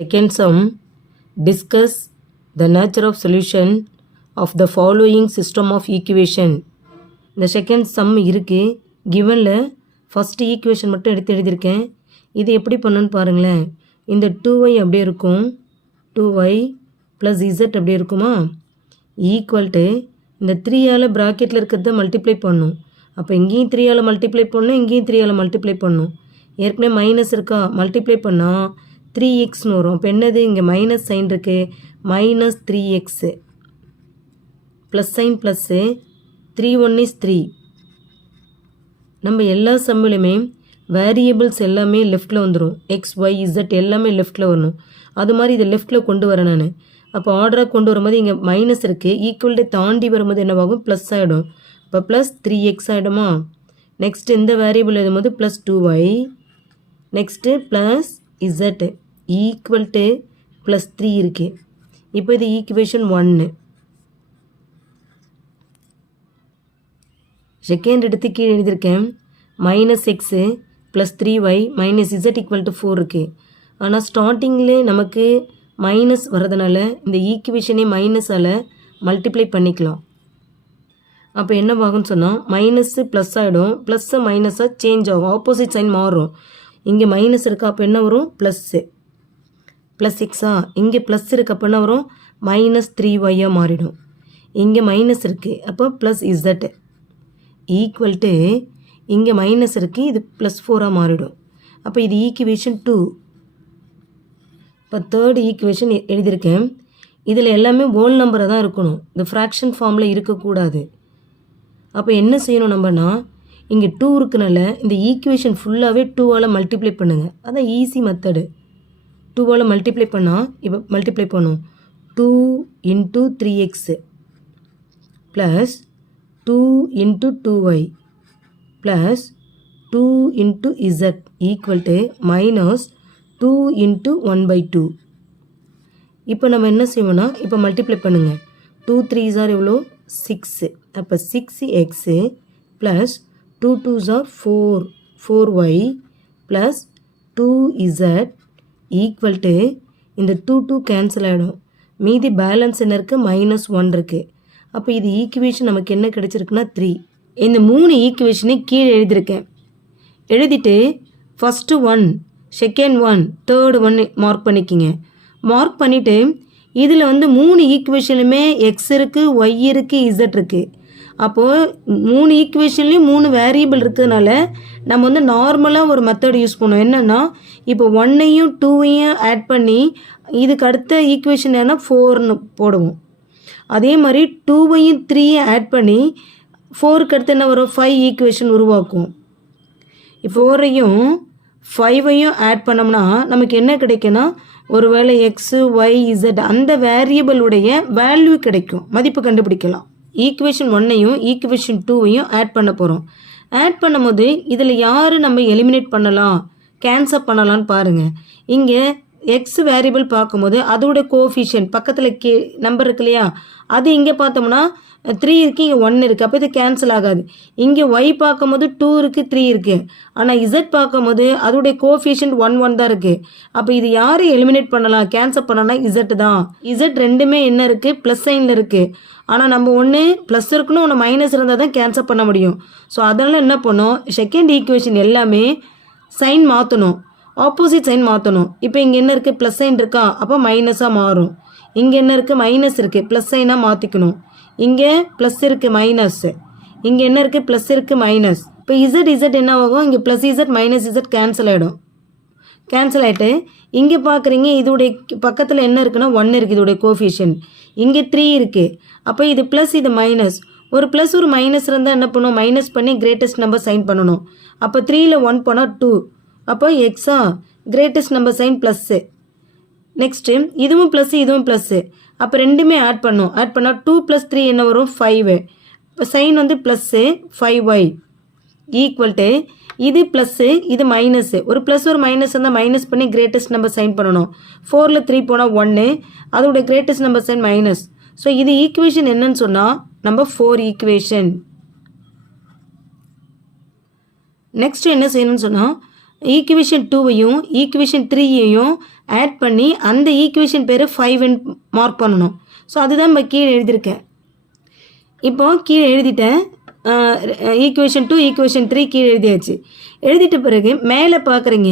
Second sum, discuss the nature of solution of the following system of equation. இந்த second sum இருக்குது. கிவனில் first equation மட்டும் எடுத்து எழுதியிருக்கேன். இது எப்படி பண்ணுன்னு பாருங்களேன். இந்த 2y அப்படியே இருக்கும், 2y ப்ளஸ் z அப்படியே இருக்குமா, ஈக்குவல் டு இந்த 3ஆல் ப்ராக்கெட்டில் இருக்கிறத மல்டிப்ளை பண்ணும். அப்போ இங்கேயும் 3ஆல் மல்டிப்ளை பண்ணணும், இங்கேயும் 3ஆல் மல்டிப்ளை பண்ணும். ஏற்கனவே மைனஸ் இருக்கா, மல்டிப்ளை பண்ணால் 3xன்னு வரும். இப்போ என்னது, இங்கே மைனஸ் சைன் இருக்குது, minus 3x plus sign plus 3 1 is 3. நம்ம எல்லா சம்மிலுமே வேரியபிள்ஸ் எல்லாமே லெஃப்ட்டில் வந்துடும். எக்ஸ் ஒய் இசட் எல்லாமே லெஃப்ட்டில் வரணும். அது மாதிரி இதை லெஃப்ட்டில் கொண்டு வரேன் நான். அப்போ ஆர்டராக கொண்டு வரும்போது இங்கே மைனஸ் இருக்குது, ஈக்குவல்ட்டு தாண்டி வரும்போது என்னவாகும், ப்ளஸ் ஆகிடும். இப்போ ப்ளஸ் 3x ஆகிடுமா. நெக்ஸ்ட்டு இந்த வேரியபிள் எழுதும்போது plus 2y, next plus Z equal to plus 3 இருக்குது. இப்போ இது ஈக்குவேஷன் 1. செகண்ட் எடுத்து கீழே எழுதியிருக்கேன். Minus x plus 3y minus Z equal to 4 இருக்குது. ஆனால் ஸ்டார்டிங்கில் நமக்கு மைனஸ் வர்றதுனால இந்த ஈக்குவேஷனே மைனஸால் மல்டிப்ளை பண்ணிக்கலாம். அப்போ என்னவாகும்னு சொன்னால் மைனஸு ப்ளஸ் ஆகிடும், ப்ளஸ்ஸு மைனஸாக சேஞ்ச் ஆகும், ஆப்போசிட் சைன் மாறும். இங்கே மைனஸ் இருக்கா, அப்போ என்ன வரும், ப்ளஸ்ஸு ப்ளஸ் எக்ஸா, இங்கே ப்ளஸ் இருக்குது, அப்போ என்ன வரும், மைனஸ் 3yயாக மாறிடும். இங்கே மைனஸ் இருக்குது, அப்போ ப்ளஸ் இசட் ஈக்குவல் டு இங்கே மைனஸ் இருக்குது, இது ப்ளஸ் 4ஆக மாறிடும். அப்போ இது ஈக்குவேஷன் 2. இப்போ தேர்ட் ஈக்குவேஷன் எழுதியிருக்கேன். இதில் எல்லாமே ஹோல் நம்பராக தான் இருக்கணும், இந்த ஃப்ராக்ஷன் ஃபார்மில் இருக்கக்கூடாது. அப்போ என்ன செய்யணும் நம்மனா, இங்கே 2 இருக்குனால இந்த ஈக்குவேஷன் ஃபுல்லாகவே 2ஆல் மல்டிப்ளை பண்ணுங்கள். அதான் ஈஸி மெத்தடு. 2ஆல் மல்டிப்ளை பண்ணால் இப்போ மல்டிப்ளை பண்ணும் 2 into 3x plus 2 into 2y plus 2 into z equal to minus 2 into 1/2. இப்போ நம்ம என்ன செய்வோம்னா, இப்போ மல்டிப்ளை பண்ணுங்கள். 2 3s are எவ்வளோ, 6. அப்போ 6x plus 2 2s are 4, 4y plus 2z equal to இந்த 2 2 கேன்சல் ஆகிடும். மீதி பேலன்ஸ் என்ன இருக்குது, மைனஸ் 1 இருக்குது. அப்போ இது ஈக்குவேஷன் நமக்கு என்ன கிடச்சிருக்குன்னா 3. இந்த 3 ஈக்குவேஷனை கீழே எழுதியிருக்கேன். எழுதிட்டு ஃபஸ்ட்டு 1, செகண்ட் 1, தேர்டு 1 மார்க் பண்ணிக்கிங்க. மார்க் பண்ணிவிட்டு இதில் வந்து 3 ஈக்குவேஷன்லையுமே எக்ஸ் இருக்குது, ஒய் இருக்குது, இசட் இருக்குது. அப்போது 3 ஈக்குவேஷன்லேயும் 3 வேரியபிள் இருக்கிறதுனால நம்ம வந்து நார்மலாக ஒரு மெத்தட் யூஸ் பண்ணுவோம். என்னென்னா, இப்போ 1ஐயும் 2ஐயும் ஆட் பண்ணி இதுக்கு அடுத்த ஈக்குவேஷன் என்ன 4ன்னு போடுவோம். அதே மாதிரி 2ஐயும் 3ஐயும் ஆட் பண்ணி 4க்கு அடுத்து என்ன வரும், 5 ஈக்குவேஷன் உருவாக்கும். 4ஐயும் 5ஐயும் ஆட் பண்ணோம்னா நமக்கு என்ன கிடைக்குன்னா, ஒருவேளை எக்ஸு ஒய் இசட் அந்த வேரியபிளுடைய வேல்யூ கிடைக்கும், மதிப்பு கண்டுபிடிக்கலாம். ஈக்குவேஷன் 1ஐயும் ஈக்குவேஷன் 2ஐயும் ஆட் பண்ண போகிறோம். ஆட் பண்ணும்போது இதில் யார் நம்ம எலிமினேட் பண்ணலாம், கேன்சல் பண்ணலான்னு பாருங்கள். இங்கே எக்ஸ் வேரியபிள் பார்க்கும்போது அதோட கோஃபிஷியன்ட் பக்கத்தில் நம்பர் இருக்கு இல்லையா, அது இங்கே பார்த்தோம்னா 3 இருக்குது, இங்கே 1 இருக்குது. அப்போ இது கேன்சல் ஆகாது. இங்கே ஒய் பார்க்கும்போது 2 இருக்குது, 3 இருக்குது. ஆனால் இசட் பார்க்கும்போது அதோடைய கோஃபிஷியன்ட் 1 1 தான் இருக்குது. அப்போ இது யாரை எலிமினேட் பண்ணலாம், கேன்சல் பண்ணலாம்னா இசட் தான். இசட் ரெண்டுமே என்ன இருக்குது, ப்ளஸ் சைனில் இருக்குது. ஆனால் நம்ம ஒன்று ப்ளஸ் இருக்கணும், ஒன்று மைனஸ் இருந்தால் தான் கேன்சல் பண்ண முடியும். ஸோ அதனால் என்ன பண்ணோம், செகண்ட் ஈக்குவேஷன் எல்லாமே சைன் மாற்றணும், ஆப்போசிட் சைன் மாற்றணும். இப்போ இங்கே என்ன இருக்குது, ப்ளஸ் சைன் இருக்கா, அப்போ மைனஸாக மாறும். இங்கே என்ன இருக்குது, மைனஸ் இருக்குது, ப்ளஸ் சைனாக மாற்றிக்கணும். இங்கே ப்ளஸ் இருக்குது, மைனஸ். இங்கே என்ன இருக்குது, ப்ளஸ் இருக்குது, மைனஸ். இப்போ இசட் என்ன ஆகும், இங்கே plus Z minus Z cancel ஆகிடும். கேன்சல் ஆகிட்டு இங்கே பார்க்குறீங்க, இதோடைய பக்கத்தில் என்ன இருக்குன்னா 1 இருக்குது, இதோடைய கோஃபிஷியன்ட். இங்கே 3 இருக்குது. அப்போ இது ப்ளஸ், இது மைனஸ். ஒரு ப்ளஸ் ஒரு மைனஸ் இருந்தால் என்ன பண்ணும், மைனஸ் பண்ணி கிரேட்டஸ்ட் நம்பர் சைன் பண்ணணும். அப்போ 3ல் 1 போனால் 2. அப்போ எக்ஸா greatest number sign plus. Next இதுவும் ப்ளஸ்ஸு, இதுவும் ப்ளஸ்ஸு. அப்போ ரெண்டுமே ஆட் பண்ணும். ஆட் பண்ணால் 2 + 3 என்ன வரும், 5. இப்போ சைன் வந்து ப்ளஸ்ஸு 5y ஈக்குவல் டு இது ப்ளஸ்ஸு, இது மைனஸு. ஒரு ப்ளஸ் ஒரு மைனஸ் இருந்தால் மைனஸ் பண்ணி கிரேட்டஸ்ட் நம்பர் சைன் பண்ணணும். 4ல் 3 போனால் 1, அதோடைய greatest number sign minus. So இது ஈக்குவேஷன் என்னன்னு சொன்னால் நம்பர் 4 ஈக்குவேஷன். நெக்ஸ்ட் என்ன செய்யணும்னு சொன்னால் ஈக்குவேஷன் 2வையும் ஈக்குவேஷன் 3யையும் ஆட் பண்ணி அந்த ஈக்குவேஷன் பேர் 5 மார்க் பண்ணணும். ஸோ அதுதான் இப்போ கீழே எழுதியிருக்கேன். இப்போ கீழே எழுதிட்டேன். ஈக்குவேஷன் 2 ஈக்குவேஷன் 3 கீழே எழுதியாச்சு. எழுதிட்ட பிறகு மேலே பார்க்குறீங்க.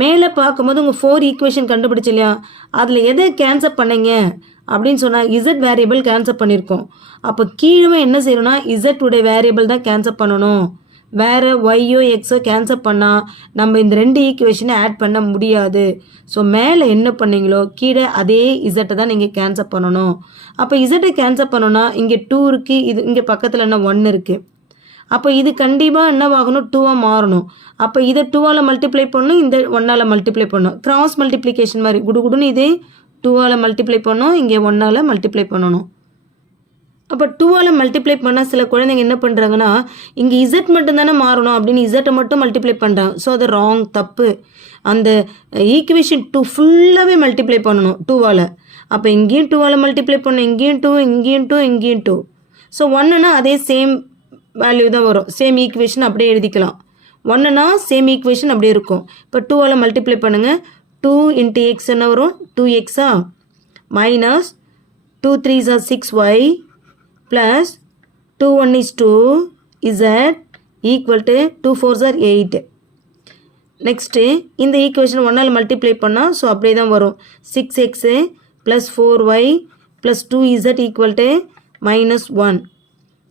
மேலே பார்க்கும்போது உங்கள் 4 ஈக்குவேஷன் கண்டுபிடிச்சு இல்லையா, அதில் எதை கேன்சல் பண்ணீங்க அப்படின்னு சொன்னால் இசட் வேரியபிள் கேன்சல் பண்ணியிருக்கோம். அப்போ கீழே என்ன செய்யணும்னா இசட் உடைய வேரியபிள் தான் கேன்சல் பண்ணணும். வேறு ஒய்யோ எக்ஸோ கேன்சல் பண்ணால் நம்ம இந்த 2 ஈக்குவேஷனை ஆட் பண்ண முடியாது. ஸோ மேலே என்ன பண்ணீங்களோ கீழே அதே இசட்டை தான் நீங்கள் கேன்சல் பண்ணணும். அப்போ இசட்டை கேன்சல் பண்ணணும்னா இங்கே 2 இருக்குது, இது இங்கே பக்கத்தில் என்ன 1 இருக்குது. அப்போ இது கண்டிப்பாக என்னவாகணும் 2ஆக மாறணும். அப்போ இதை 2ஆல் மல்டிப்ளை பண்ணணும், இந்த 1ஆல் மல்டிப்ளை பண்ணணும். கிராஸ் மல்டிப்ளிகேஷன் மாதிரி குடுகுடுன்னு இது 2ஆல் மல்டிப்ளை பண்ணணும், இங்கே 1ஆல் மல்டிப்ளை பண்ணணும். அப்போ 2ஆல் மல்டிப்ளை பண்ணால் சில குழந்தைங்க என்ன பண்ணுறாங்கன்னா இங்கே இசட் மட்டும்தானே மாறணும் அப்படின்னு இசட்டை மட்டும் மல்டிப்ளை பண்ணுறாங்க. ஸோ அது ராங், தப்பு. அந்த ஈக்குவேஷன் 2 ஃபுல்லாகவே மல்டிப்ளை பண்ணணும் 2ஆல். அப்போ இங்கேயும் 2ஆல் மல்டிப்ளை பண்ணணும், இங்கேயும் 2, இங்கேயும் 2, இங்கேயும் 2. ஸோ 1னா அதே சேம் வேல்யூ தான் வரும். சேம் ஈக்குவேஷன் அப்படியே எழுதிக்கலாம். 1னா சேம் ஈக்குவேஷன் அப்படியே இருக்கும். இப்போ 2ஆல் மல்டிப்ளை பண்ணுங்கள். 2 × x என்ன வரும் 2xஆ minus 2 3s are 6y plus 2 1 is 2 z equal to 2 4s are 8. Next இந்த ஈக்குவேஷன் 1ஆல் மல்டிப்ளை பண்ணால் ஸோ அப்படியே தான் வரும். 6x plus 4y plus 2z equal to -1.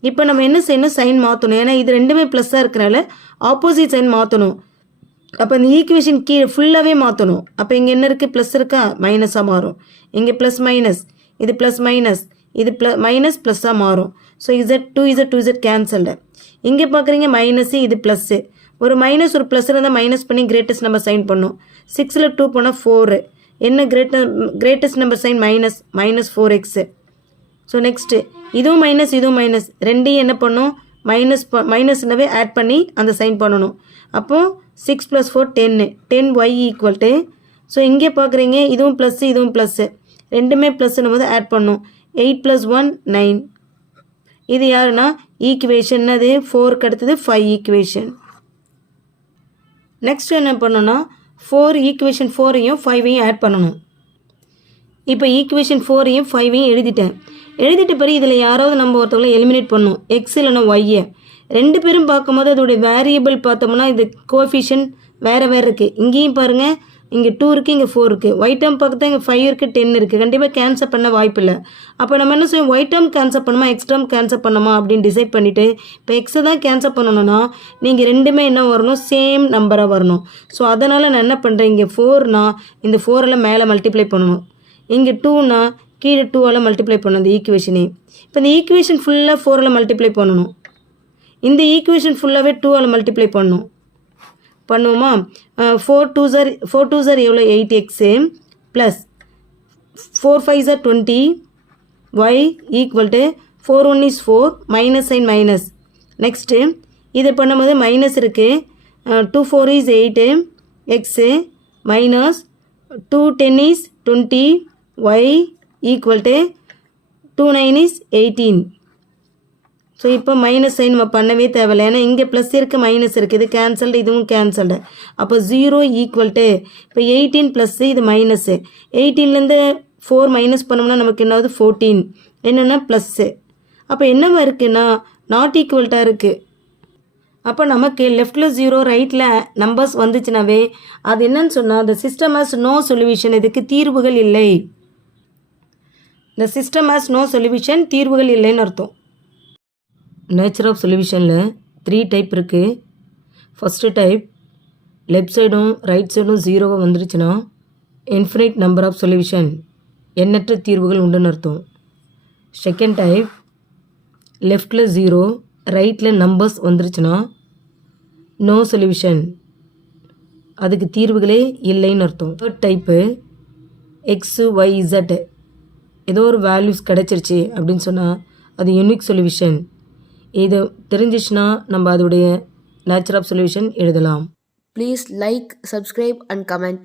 இப்போ நம்ம என்ன செய்யணும், சைன் மாற்றணும். ஏன்னா இது ரெண்டுமே ப்ளஸ்ஸாக இருக்கிறனால ஆப்போசிட் சைன் மாற்றணும். அப்போ இந்த ஈக்குவேஷன் கீழே ஃபுல்லாகவே மாற்றணும். அப்போ இங்கே என்ன இருக்குது, ப்ளஸ் இருக்கா, மைனஸாக மாறும். இங்கே ப்ளஸ் மைனஸ், இது ப்ளஸ் மைனஸ், இது மைனஸ் ப்ளஸ்ஸாக மாறும். So z cancelled. இங்கே பார்க்குறீங்க மைனஸு, இது ப்ளஸ்ஸு. ஒரு மைனஸ் ஒரு ப்ளஸ் இருந்தால் மைனஸ் பண்ணி கிரேட்டஸ்ட் நம்பர் சைன் பண்ணணும். 6ல் 2 போனால் 4. என்ன greatest number sign -4x. So next இதுவும் மைனஸ் இதுவும் மைனஸ், ரெண்டையும் என்ன பண்ணணும், மைனஸ்னாவே ஆட் பண்ணி அந்த சைன் பண்ணணும். அப்போது 6 + 4 10y ஈக்குவல் டு. ஸோ இங்கே பார்க்குறீங்க இதுவும் ப்ளஸ்ஸு இதுவும் ப்ளஸ்ஸு, ரெண்டுமே ப்ளஸ்ஸுன்னும் போது ஆட் பண்ணணும். 8 + 1 9. இது யாருன்னா ஈக்குவேஷன் அது 4க்கு அடுத்தது 5 ஈக்குவேஷன். நெக்ஸ்ட் என்ன பண்ணணும்னா ஈக்குவேஷன் 4ஐயும் 5ஐயும் ஆட் பண்ணணும். இப்போ ஈக்குவேஷன் 4ஐயும் 5ஐயும் எழுதிட்ட பிறகு இதில் யாராவது நம்ம ஒருத்தவங்களை எலிமினேட் பண்ணணும், எக்ஸ் இல்லைன்னா ஒய்யை. ரெண்டு பேரும் பார்க்கும்போது அதோடைய வேரியபிள் பார்த்தோம்னா இது கோஎஃபிஷியன்ட் வேறு இருக்குது. இங்கேயும் பாருங்கள், இங்கே 2 இருக்குது, இங்கே 4 இருக்குது. ஒய் டேர்ம் பார்த்தா இங்கே 5 இருக்குது, 10 இருக்குது. கண்டிப்பாக கேன்சல் பண்ண வாய்ப்பு இல்லை. அப்போ நம்ம என்ன செய்வோம், ஒய் டேர்ம் கேன்சல் பண்ணுமா எக்ஸ் டேர்ம் கேன்சல் பண்ணுமா அப்படின்னு டிசைட் பண்ணிவிட்டு இப்போ எக்ஸை தான் கேன்சல் பண்ணணும்னா நீங்கள் ரெண்டுமே என்ன வரணும், சேம் நம்பராக வரணும். ஸோ அதனால் நான் என்ன பண்ணுறேன், இங்கே 4னா இந்த 4ஆல் மேலே மல்டிப்ளை பண்ணணும், இங்கே 2னா கீழே 2ஆல் மல்டிப்ளை பண்ணணும் இந்த ஈக்குவேஷனே. இப்போ இந்த ஈக்குவேஷன் ஃபுல்லாக 4ஆல் மல்டிப்ளை பண்ணணும், இந்த ஈக்குவேஷன் ஃபுல்லாகவே 2ஆல் மல்டிப்ளை பண்ணுவோமா. 4 2s are எவ்வளோ 8x plus 4 5s are 20 y equal to 4 1 is 4 minus sign minus. Next இதை பண்ணும்போது மைனஸ் இருக்குது, 2 4 is 8 x minus 2 10 is 20 y equal to 2 9 is 18. So இப்போ மைனஸ் சைன் நம்ம பண்ணவே தேவையில்லை, ஏன்னா இங்கே ப்ளஸ் இருக்குது மைனஸ் இருக்குது, இது கேன்சல்டு இதுவும் கேன்சல்டு. அப்போ 0 ஈக்குவல் டு இப்போ 18 ப்ளஸ்ஸு இது மைனஸ்ஸு, 18லேருந்து 4 மைனஸ் பண்ணோம்னா நமக்கு என்னாவது 14, என்னென்னா ப்ளஸ்ஸு. அப்போ என்னவா இருக்குன்னா நாட் ஈக்குவல்ட்டாக இருக்குது. அப்போ நமக்கு லெஃப்டில் 0 ரைட்டில் நம்பர்ஸ் வந்துச்சுனாவே அது என்னன்னு சொன்னால் the system has no solution, இதுக்கு தீர்வுகள் இல்லை. the system has no solution, தீர்வுகள் இல்லைன்னு அர்த்தம். நேச்சர் ஆஃப் சொல்யூஷனில் 3 டைப் இருக்குது. ஃபஸ்ட்டு டைப் லெஃப்ட் சைடும் ரைட் சைடும் 0 வந்துருச்சுன்னா இன்ஃபினிட் நம்பர் ஆஃப் சொல்யூஷன், எண்ணற்ற தீர்வுகள் உண்டுன்னு அர்த்தம். செகண்ட் டைப் லெஃப்டில் 0 ரைட்டில் நம்பர்ஸ் வந்துருச்சுன்னா நோ சொல்யூஷன், அதுக்கு தீர்வுகளே இல்லைன்னு அர்த்தம். Third type X Y Z ஏதோ ஒரு வேல்யூஸ் கிடச்சிருச்சு அப்படின்னு சொன்னால் அது யூனிக் சொல்யூஷன். இது தெரிஞ்சிச்சுன்னா நம்ம அதோடைய நேச்சர் ஆஃப் சொல்யூஷன் எழுதலாம். Please like, subscribe and comment.